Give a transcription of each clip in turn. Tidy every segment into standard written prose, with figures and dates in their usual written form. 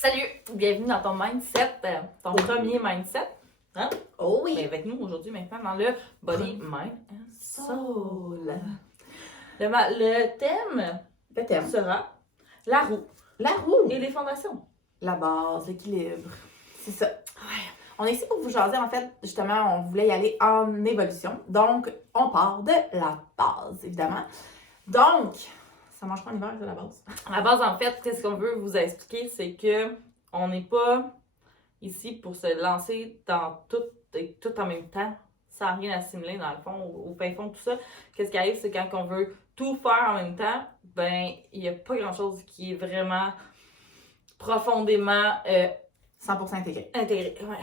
Salut! Bienvenue dans ton mindset, ton premier mindset. Hein? Oh oui! Ben, avec nous aujourd'hui maintenant dans le Body, Mind and Soul. Le thème sera la roue La roue! et les fondations. La base, l'équilibre. C'est ça. On est ici pour vous jaser, en fait, justement, on voulait y aller en évolution. Donc, on part de la base, évidemment. Donc, ça mange pas en hiver, c'est la base. À la base, en fait, qu'est-ce qu'on veut vous expliquer, c'est que on n'est pas ici pour se lancer dans tout et tout en même temps, sans rien assimiler dans le fond, au fin fond, tout ça. Qu'est-ce qui arrive, c'est quand on veut tout faire en même temps, ben, il n'y a pas grand-chose qui est vraiment profondément 100% intégré. intégré. Ouais.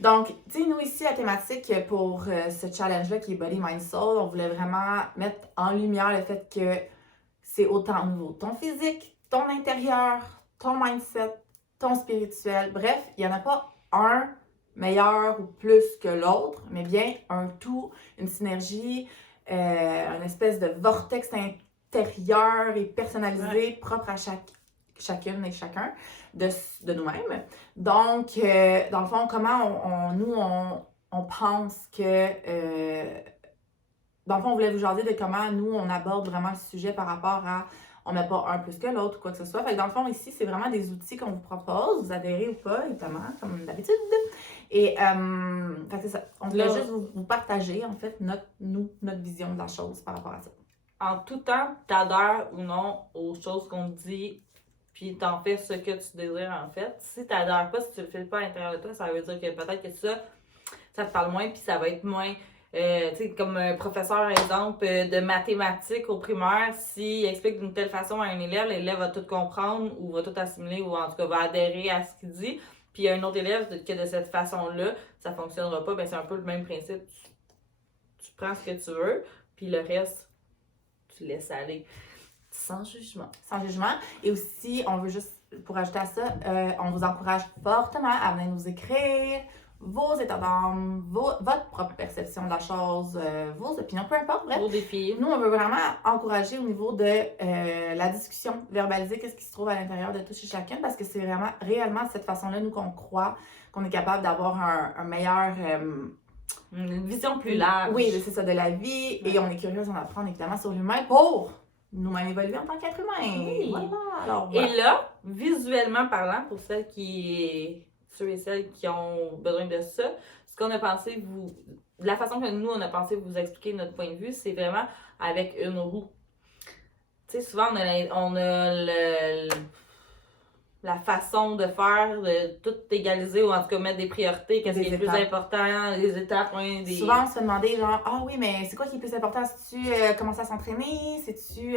Donc, tu sais, nous ici, la thématique pour ce challenge-là qui est Body, Mind, Soul, on voulait vraiment mettre en lumière le fait que c'est autant au niveau de ton physique, ton intérieur, ton mindset, ton spirituel. Bref, il n'y en a pas un meilleur ou plus que l'autre, mais bien un tout, une synergie, une espèce de vortex intérieur et personnalisé propre à chacune et chacun de nous-mêmes. Donc, dans le fond, comment on pense que... dans le fond, on voulait vous jaser de comment nous, on aborde vraiment le sujet par rapport à on met pas un plus que l'autre ou quoi que ce soit. Fait que dans le fond, ici, c'est vraiment des outils qu'on vous propose. Vous adhérez ou pas, évidemment, comme d'habitude. Et fait que c'est ça. On voulait juste vous partager, en fait, notre vision de la chose par rapport à ça. En tout temps, t'adhères ou non aux choses qu'on te dit, puis t'en fais ce que tu désires, en fait. Si t'adhères pas, si tu le fais pas à l'intérieur de toi, ça veut dire que peut-être que ça te parle moins, puis ça va être moins... tu sais, comme un professeur, exemple, de mathématiques au primaire, s'il explique d'une telle façon à un élève, l'élève va tout comprendre ou va tout assimiler ou en tout cas va adhérer à ce qu'il dit. Puis il y a un autre élève que de cette façon-là, ça fonctionnera pas. Ben c'est un peu le même principe. Tu prends ce que tu veux, puis le reste, tu laisses aller. Sans jugement. Sans jugement. Et aussi, on veut juste, pour ajouter à ça, on vous encourage fortement à venir nous écrire vos états d'âme, votre propre perception de la chose, vos opinions, peu importe, bref. Vos défis. Nous, on veut vraiment encourager au niveau de la discussion, verbaliser qu'est-ce qui se trouve à l'intérieur de tous et chacun, parce que c'est vraiment, réellement, de cette façon-là, nous, qu'on croit qu'on est capable d'avoir un meilleur... une vision plus large. Oui, c'est ça, de la vie, et on est curieux d'en apprendre, évidemment, sur l'humain pour nous-mêmes évoluer en tant qu'être humain. Oui. Voilà. Alors, voilà. Et là, visuellement parlant, pour ceux et celles qui ont besoin de ça, ce qu'on a pensé la façon que nous, on a pensé vous expliquer notre point de vue, c'est vraiment avec une roue. Tu sais, souvent, on a la façon de faire, de tout égaliser ou en tout cas mettre des priorités, qu'est-ce qui est plus important, les étapes, Souvent, on se fait demander genre, ah oui, mais c'est quoi qui est plus important? C'est-tu commencer à s'entraîner? C'est-tu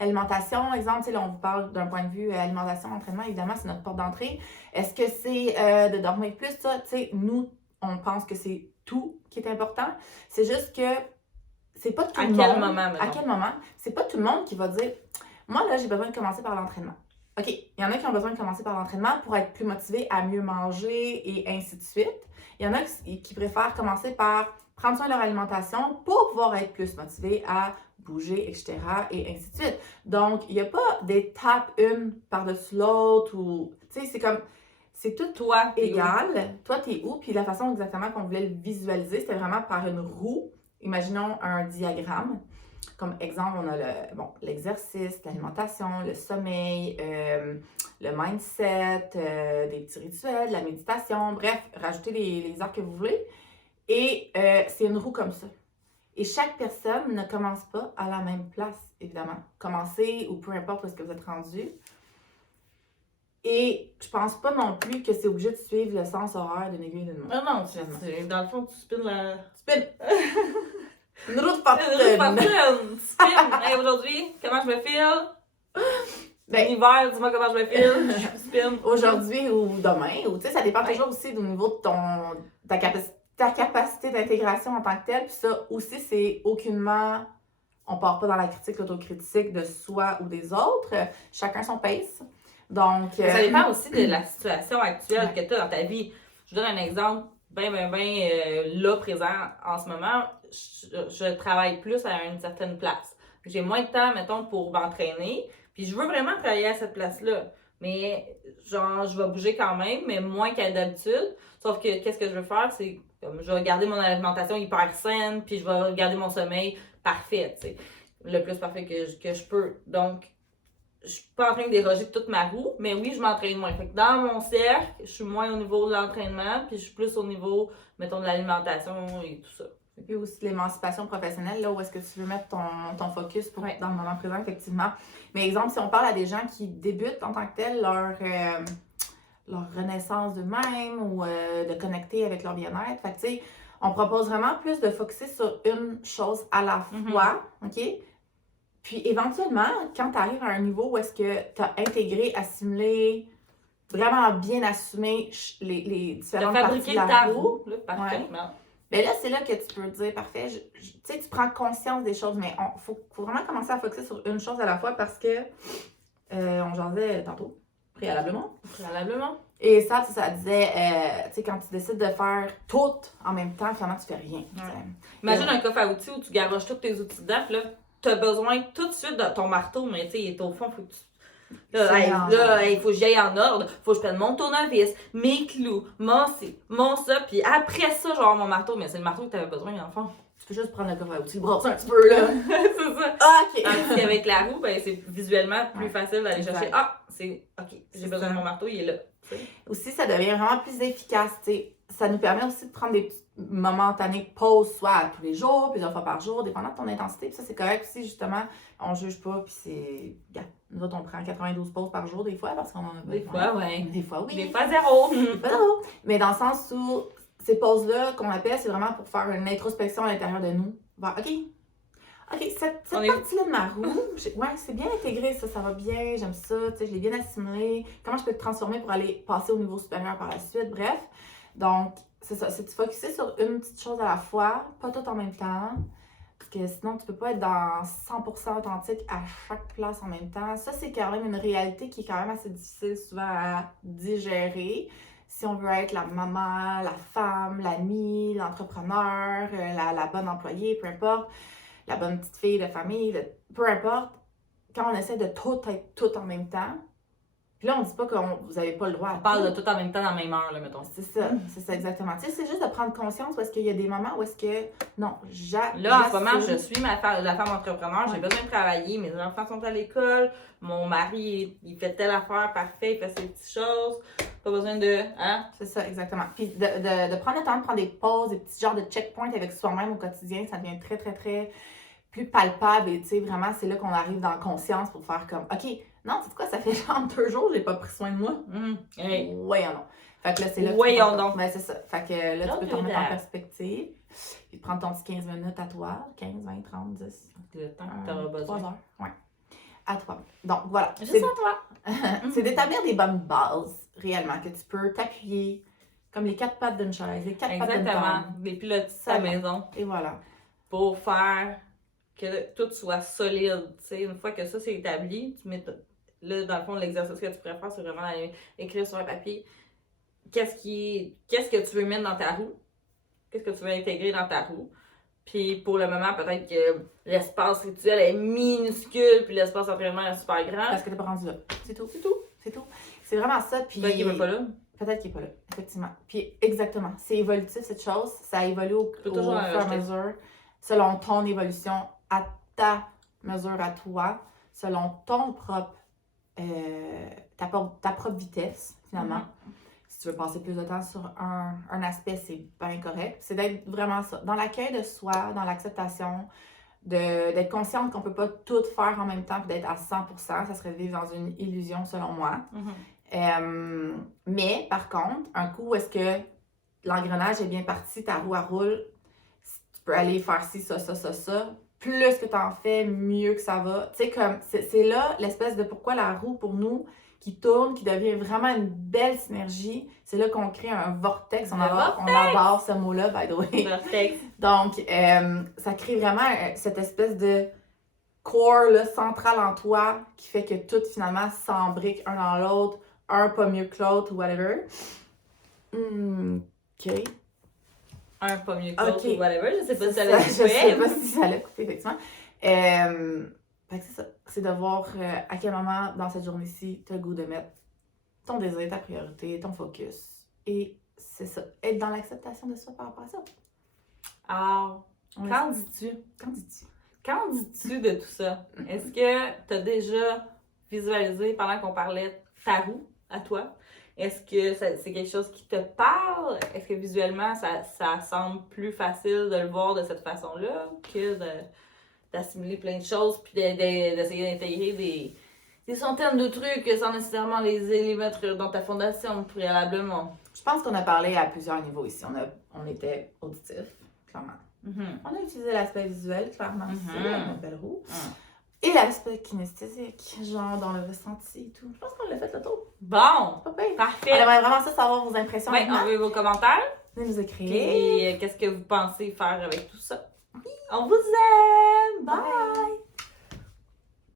l'alimentation? Exemple, là, on vous parle d'un point de vue alimentation, entraînement, évidemment, c'est notre porte d'entrée. Est-ce que c'est de dormir plus? Ça, tu sais, nous, on pense que c'est tout qui est important. C'est juste que c'est pas tout le monde. À quel moment, À quel moment? C'est pas tout le monde qui va dire, moi, là, j'ai besoin de commencer par l'entraînement. OK, il y en a qui ont besoin de commencer par l'entraînement pour être plus motivés à mieux manger et ainsi de suite. Il y en a qui préfèrent commencer par prendre soin de leur alimentation pour pouvoir être plus motivés à bouger, etc. et ainsi de suite. Donc, il n'y a pas d'étape une par-dessus l'autre ou... Tu sais, c'est comme... C'est tout toi égal. Toi, t'es où? Puis la façon exactement qu'on voulait le visualiser, c'était vraiment par une roue. Imaginons un diagramme. Comme exemple, on a l'exercice, l'alimentation, le sommeil, le mindset, des petits rituels, la méditation, bref, rajoutez les arts que vous voulez. Et c'est une roue comme ça. Et chaque personne ne commence pas à la même place, évidemment. Commencez ou peu importe où est-ce que vous êtes rendu. Et je pense pas non plus que c'est obligé de suivre le sens horaire d'une aiguille d'une montre. Non, dans le fond, tu spins la... Spin! Une route fortune! Spin! Hey, aujourd'hui, comment je me file? Ben, l'hiver, dis-moi comment je me file. Spin. Aujourd'hui ou demain, ou tu sais, ça dépend toujours aussi du niveau de ta capacité d'intégration en tant que telle. Puis ça aussi, c'est aucunement, on part pas dans la critique, l'autocritique de soi ou des autres. Chacun son pace. Donc, ça dépend aussi de la situation actuelle que tu as dans ta vie. Je vous donne un exemple là, présent en ce moment. Je travaille plus à une certaine place. J'ai moins de temps, mettons, pour m'entraîner. Puis je veux vraiment travailler à cette place-là. Mais, genre, je vais bouger quand même, mais moins qu'à d'habitude. Sauf que, qu'est-ce que je veux faire, c'est comme, je vais garder mon alimentation hyper saine, puis je vais garder mon sommeil parfait, tu sais. Le plus parfait que je peux. Donc, je suis pas en train de déroger toute ma roue, mais oui, je m'entraîne moins. Fait que dans mon cercle, je suis moins au niveau de l'entraînement, puis je suis plus au niveau, mettons, de l'alimentation et tout ça. Et puis aussi l'émancipation professionnelle, là, où est-ce que tu veux mettre ton focus pour, Ouais. dans le moment présent, effectivement. Mais exemple, si on parle à des gens qui débutent en tant que tel leur renaissance d'eux-mêmes ou de connecter avec leur bien-être, fait que tu sais, on propose vraiment plus de focuser sur une chose à la fois, OK? Puis éventuellement, quand tu arrives à un niveau où est-ce que tu as intégré, assimilé, vraiment bien assumé les différentes parties de fabriquer la ta roue, roue, là, parfaitement. bien là, c'est là que tu peux dire, parfait, tu sais, tu prends conscience des choses, mais il faut vraiment commencer à focuser sur une chose à la fois parce que, on jasait tantôt, préalablement. Et ça disait, tu sais, quand tu décides de faire tout en même temps, finalement, tu fais rien. Ouais. Imagine un coffre à outils où tu garoches tous tes outils dedans, puis là, tu as besoin tout de suite de ton marteau, mais tu sais, il est au fond, faut que tu. Là, il faut que j'aille en ordre, faut que je prenne mon tournevis, mes clous, mon ça, puis après ça, je vais avoir mon marteau, mais c'est le marteau que tu avais besoin, en fond. Tu peux juste prendre le coffre à outils, le brosser un petit peu, là. C'est ça. Ah, OK. Tandis qu'avec la roue, ben, c'est visuellement plus facile d'aller chercher. Exact. Ah, OK, j'ai besoin de mon marteau, il est là. Aussi, ça devient vraiment plus efficace, tu sais. Ça nous permet aussi de prendre des petits momentanés de pause, soit tous les jours, plusieurs fois par jour, dépendant de ton intensité. Puis ça, c'est correct aussi, justement. On juge pas, puis c'est. Nous autres, on prend 92 pauses par jour, des fois, parce qu'on en a besoin. Des fois, ouais. Des fois, oui. Des fois, zéro. Des fois, zéro. Mais dans le sens où ces pauses-là, qu'on appelle, c'est vraiment pour faire une introspection à l'intérieur de nous. Voir, OK, cette partie-là de ma roue, ouais, c'est bien intégré, ça va bien, j'aime ça, tu sais, je l'ai bien assimilé. Comment je peux te transformer pour aller passer au niveau supérieur par la suite, bref. Donc, c'est ça, c'est de focuser sur une petite chose à la fois, pas tout en même temps, parce que sinon, tu peux pas être dans 100% authentique à chaque place en même temps. Ça, c'est quand même une réalité qui est quand même assez difficile souvent à digérer. Si on veut être la maman, la femme, l'amie, l'entrepreneur, la bonne employée, peu importe, la bonne petite fille de famille, peu importe, quand on essaie de tout être tout en même temps, puis là, on dit pas que vous avez pas le droit à On parle de tout en même temps dans la même heure, là, mettons. C'est ça exactement. Tu sais, c'est juste de prendre conscience où est-ce qu'il y a des moments où est-ce que, non, là, en ce moment, je suis la femme entrepreneur, j'ai besoin de travailler, mes enfants sont à l'école, mon mari, il fait telle affaire, parfait, il fait ses petites choses, pas besoin de, hein? C'est ça, exactement. Puis de prendre le temps de prendre des pauses, des petits genres de checkpoints avec soi-même au quotidien, ça devient très, très, très plus palpable et tu sais, vraiment, c'est là qu'on arrive dans la conscience pour faire comme, OK, non, tu sais quoi, ça fait genre 2 jours, j'ai pas pris soin de moi. Hey. Voyons donc. Fait que là, c'est là que voyons donc. Ben, c'est ça. Fait que là, tu peux te remettre en perspective. Puis prendre ton petit 15 minutes à toi. 15, 20, 30, 10. Le temps que t'auras besoin. 3 heures. Ouais. À toi. Donc, voilà. Juste à toi. C'est d'établir des bonnes bases, réellement, que tu peux t'appuyer comme les 4 pattes d'une chaise, les 4 pattes d'une table. Exactement. Des pilotis à la maison. Et voilà. Pour faire que tout soit solide. T'sais, une fois que ça c'est établi, tu mets là, dans le fond, l'exercice que tu pourrais faire, c'est vraiment d'aller écrire sur un papier qu'est-ce que tu veux mettre dans ta roue, qu'est-ce que tu veux intégrer dans ta roue. Puis pour le moment, peut-être que l'espace rituel est minuscule, puis l'espace entraînement est super grand. Parce que t'es pas rendu là. C'est tout. C'est vraiment ça. Puis peut-être qu'il n'est pas là. Peut-être qu'il n'est pas là, effectivement. Puis exactement. C'est évolutif, cette chose. Ça évolue au fur et à mesure, selon ton évolution, à ta mesure à toi, selon ton propre, ta propre vitesse, finalement. Si tu veux passer plus de temps sur un aspect, c'est bien correct. C'est d'être vraiment ça. Dans l'accueil de soi, dans l'acceptation, d'être consciente qu'on ne peut pas tout faire en même temps et d'être à 100%. Ça serait de vivre dans une illusion, selon moi. Mais, par contre, un coup où est-ce que l'engrenage est bien parti, ta roue, elle roule, tu peux aller faire ci, ça. Plus que tu en fais, mieux que ça va. Tu sais, comme, c'est là l'espèce de pourquoi la roue, pour nous, qui tourne, qui devient vraiment une belle synergie, c'est là qu'on crée un vortex. On adore ce mot-là, by the way. Vortex. Donc, ça crée vraiment cette espèce de core là, central en toi qui fait que tout, finalement, s'embrique un dans l'autre, un pas mieux que l'autre, ou whatever. OK. Un pas mieux que l'autre, ou whatever. Je sais pas si ça l'a coupé. Je sais pas si ça l'a coupé, effectivement. Fait que c'est ça. C'est de voir à quel moment dans cette journée-ci tu as le goût de mettre ton désir, ta priorité, ton focus. Et c'est ça. Être dans l'acceptation de soi par rapport à ça. Alors, On qu'en laisse- dis-tu? Qu'en dis-tu? Qu'en dis-tu de tout ça? Est-ce que tu as déjà visualisé pendant qu'on parlait de ta roue à toi? Est-ce que c'est quelque chose qui te parle? Est-ce que visuellement, ça semble plus facile de le voir de cette façon-là que d'assimiler plein de choses puis d'essayer d'intégrer des centaines de trucs sans nécessairement les mettre dans ta fondation préalablement? Je pense qu'on a parlé à plusieurs niveaux ici. On était auditif, clairement. Mhm. On a utilisé l'aspect visuel, clairement, aussi, Mhm. avec notre belle roue. Mhm. Et l'aspect kinesthésique, genre dans le ressenti et tout. Je pense qu'on l'a fait le tour. Bon! Pas pire. On Parfait! aimerait vraiment ça savoir vos impressions Ouais, maintenant. on veut vos commentaires. Venez nous écrire. Puis, qu'est-ce que vous pensez faire avec tout ça? On vous aime! Bye!